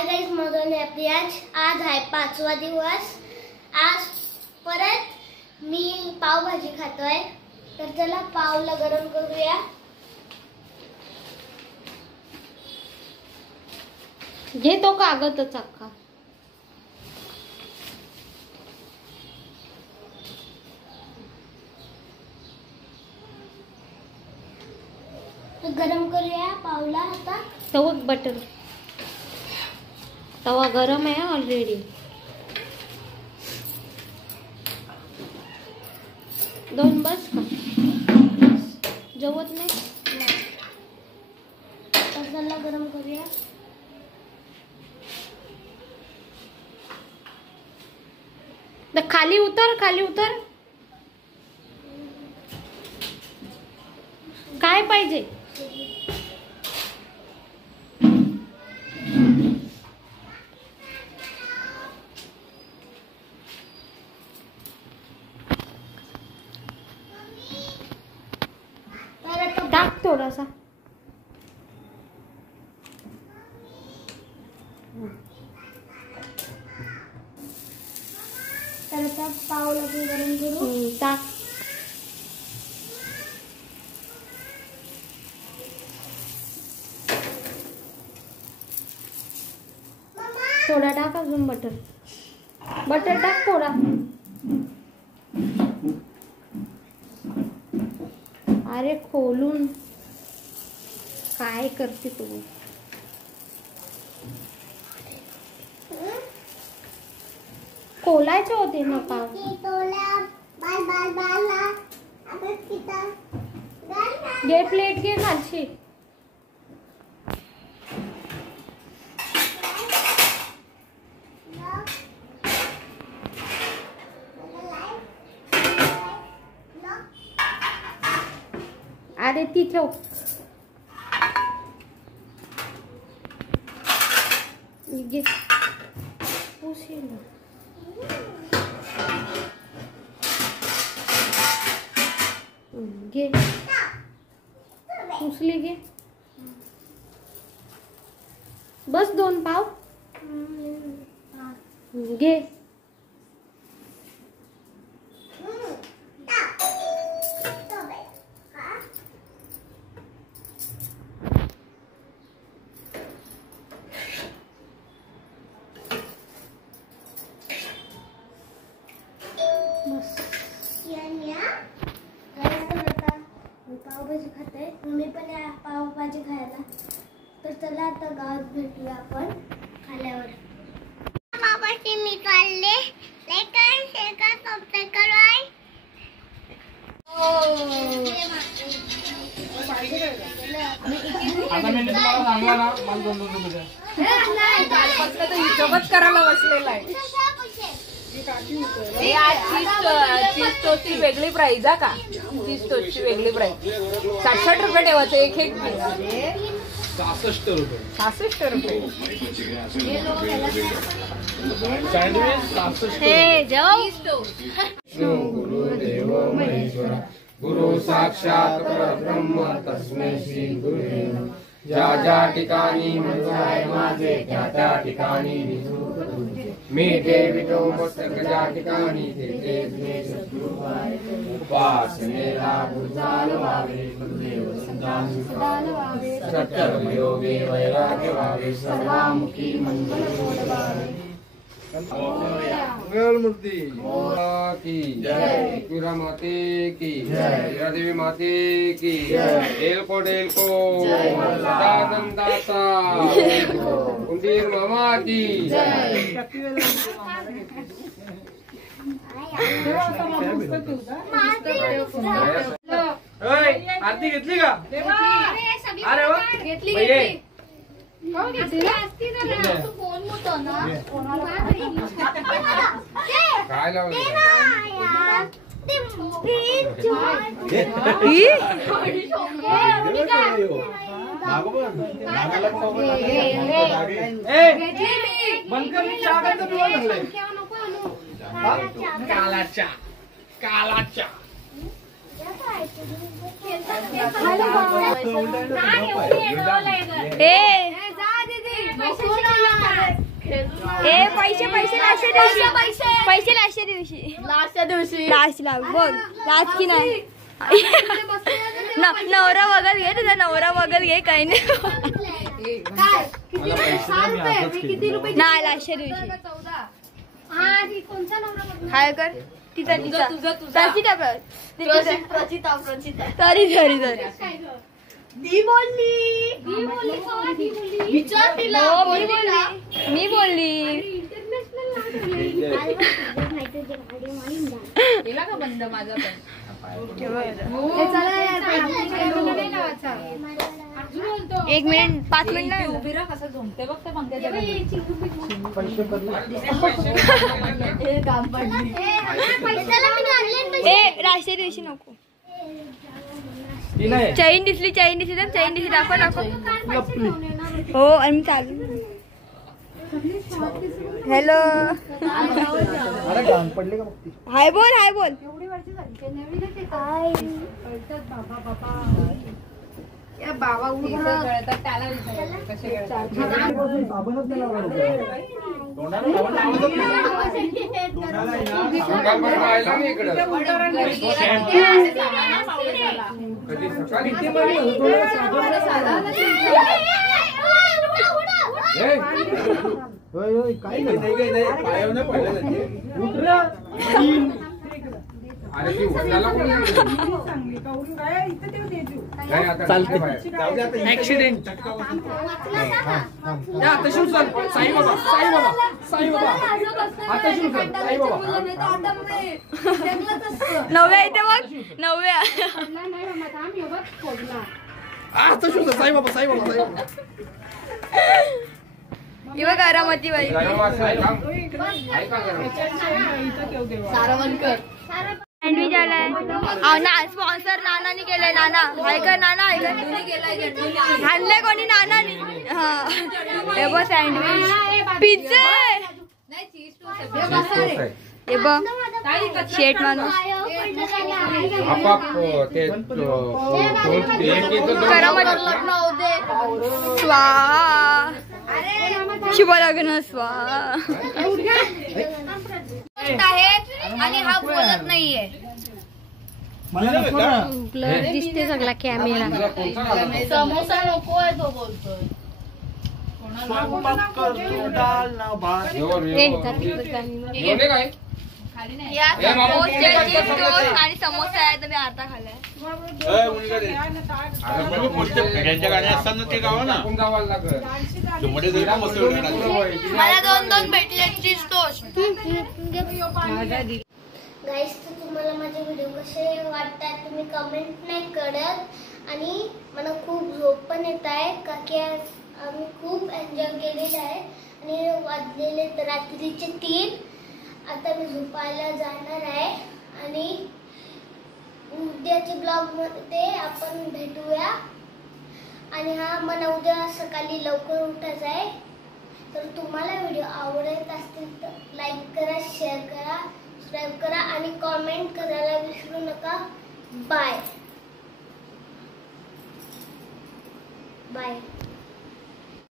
Hi guys, मजा आपली आज आहे 5वा दिवस। आज परत मी पावभाजी खातोय, तर चला पावला गरम करूया। घे तो कागदच अख्खा। तो गरम करूया पावला आता। तवा बटर तवा गरम आहे ऑलरेडी। दोन बस का जेवत नाही? मसाला गरम करूया। खाली उतर, खाली उतर। काय पाहिजे? टाक थोडासा। तर आता पावला गरम करू। टाक। थोडा टाक अजून बटर। बटर टाक थोडा। अरे खोलून काय करते तू? खोलायचे होते ना पाव। घे प्लेट, घे खालची। अरे ती ठेव। घे उशीर घे उचली घे। बस दोन पाव घे। पावभाजी खाते, मी पण या पावभाजी खायला। तर चला आता गावात भेटूया आपण खाल्यावर। पावभाजी मी खाल्ले, लाईक आणि शेअर करा, सबस्क्राइब करा। आता मी तुम्हाला सांगला ना, मला 2 रुपये द्या। नाही कालपासून तर हिशोबच करायला बसलेला आहे। चीज टोस्टची वेगळी प्राइस आहे का? चीज टोस्टची वेगळी प्राइस 60 रुपये ठेवायचं एक एक पीस। 66 रुपये 66 रुपये सँडविच 66। हे जाओ। गुरुदेव महेश्वरा गुरु साक्षात परब्रह्म तस्मै श्री गुरुवे नमः। ज्या ज्या ठिकाणी मंदिर माझे त्या त्या ठिकाणी मी देवितो मस्तक ज्या ठिकाणी ते उपासनेला बुद्धाल व्हावे गुरुदेव संतान सत्कर्म योगे वैराग्य व्हावे सर्वामुखी मंगल व्हावे। मंगल मूर्ति की जय, वीरा माते की जय, वीरा देवी माते की जय, डेलको सदानंदाता कुंडीर मामा की जय। आरती घेतली का? अरे वा घेतली। काय लावलं? कालाच्या कालाच्या ए जा दीदी ए पैसे पैसे लास्टच्या दिवशी पैसे लास्टच्या दिवशी लास्टला बघ लास्ट की नाही नवरा बघत घे तुझा नवरा बघत घे काही नाही नाही लास्टच्या दिवशी हाय कर तिचा तिचा तरी मी बोलली केला का बंद माझा पण 1 मिनिट 5 मिनिट उभी राहा कसं झोमते बघ त्या पंख्याच्या राष्ट्रीय दिवशी नको चैन दिसली तर चैन दिसली दाखव हो आणि मी चालू हॅलो हाय बोल त्याला कसे अरे ती उचलायला कोणी ऍक्सिडेंट साईबाबा नव्या इथे बघ नव्या किंवा करामती बाई सँडविच आलाय स्पॉन्सर नानानी केलंय नाना ऐका नाना आणलंय कोणी नानानी हा हे बघ सँडविच पिझ्झा हे बघ शेट माणूस स्वाहा शुभ लग्न स्वाहा आणि हा बोलत नाहीये दिसते सगळा कॅमेरा समोसा नको आहे तो बोलतोय आणि समोसा आहे तर मी आता खाल्लाय मला 2 भेटले चीज टोस्ट गाईस तर तुम्हाला माझे व्हिडिओ कसे वाटतात तुम्ही कमेंट नाही करत आणि मला खूप झोप पण येत आहे का की आम्ही खूप एन्जॉय केलेलं आहे आणि वाजलेले रात्रीचे 3 आता मी झोपायला जाणार आहे आणि उद्याच्या ब्लॉगमध्ये आपण भेटूया आणि हा मला उद्या सकाळी लवकर उठायचं आहे तर तुम्हाला व्हिडिओ आवडत असतील तर लाईक करा शेअर करा सबस्क्राईब करा आणि कमेंट करायला विसरू नका बाय बाय